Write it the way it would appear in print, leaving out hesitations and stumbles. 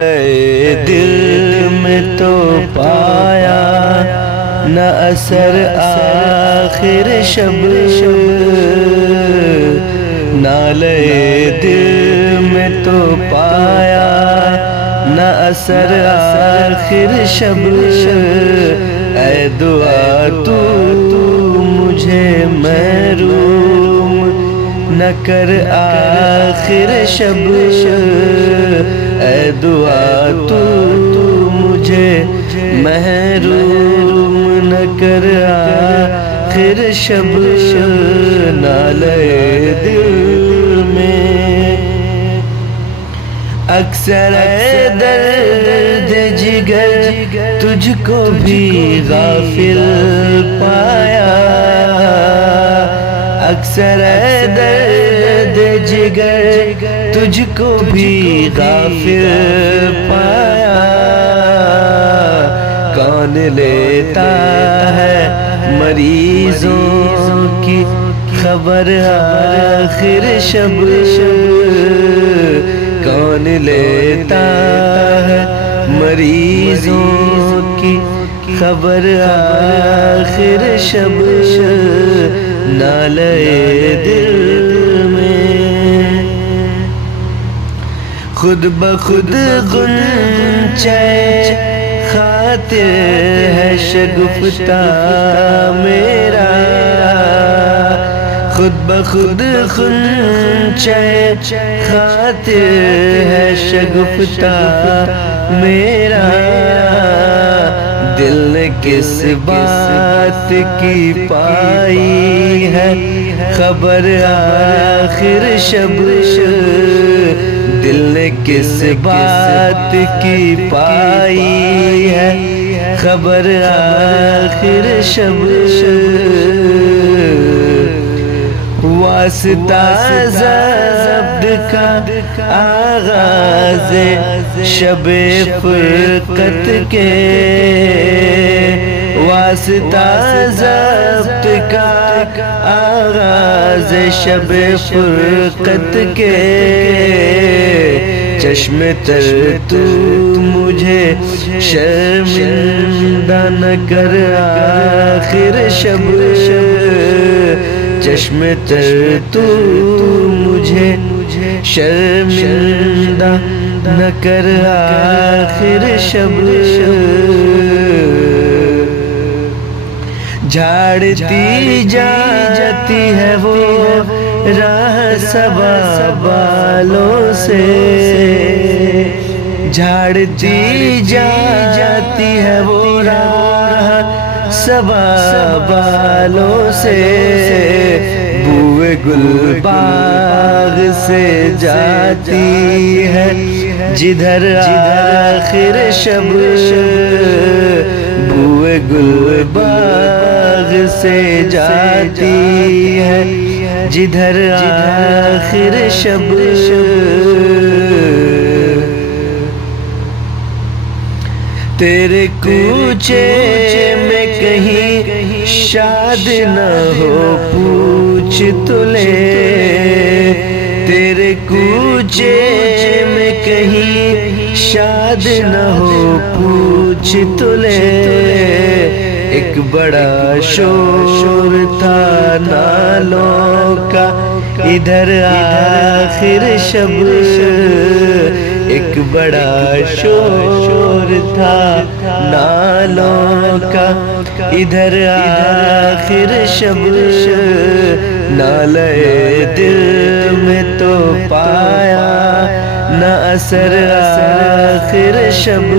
دل میں تو پایا نہ اثر آخر شب نالے دل میں تو پایا نہ اثر آخر شب اے دعا تو مجھے محروم نہ کر آخر شب اے دعا تو مجھے محروم نہ کر آخر شب نالے دل میں اکثر درد جگر تجھ کو بھی غافل پایا اکثر درد جگر تجھ کو بھی غافل پایا کون لیتا ہے مریضوں کی خبر آخر شب کون لیتا ہے مریضوں کی خبر آخر شب نالے دل میں خود بخود غنچہ خاطر ہے شگفتہ میرا خود بخود غنچہ خاطر ہے شگفتہ میرا دل نے کس بات کی پائی ہے خبر آخر شب دل نے کس بات کی پائی ہے خبر آخر شب واسطہ ضبط کا آغاز شب فرقت کے واسطہ ضبط کا آغاز شب فرقت کے چشم تر تو مجھے شرمندہ نہ کر آخر شب چشم تر تو مجھے شرمندہ نہ کر آخر شب جھاڑتی جاتی ہے وہ راہ صبا بالوں سے جھاڑتی جاتی ہے وہ راہ صبا بالوں سے بوئے گل باغ سے جاتی ہے جدھر آخر شب بوئے گل باغ سے جاتی ہے جدھر آخر شب تیرے کوچے میں کہیں شاد نہ ہو پوچھ تو لے تیرے کوچے میں کہیں شاد نہ ہو پوچھ تو لے ایک بڑا شور تھا نالوں کا ادھر آخر شب ایک بڑا شور تھا نالوں کا ادھر آخر شب نالے دل میں تو پایا نہ اثر آخر شب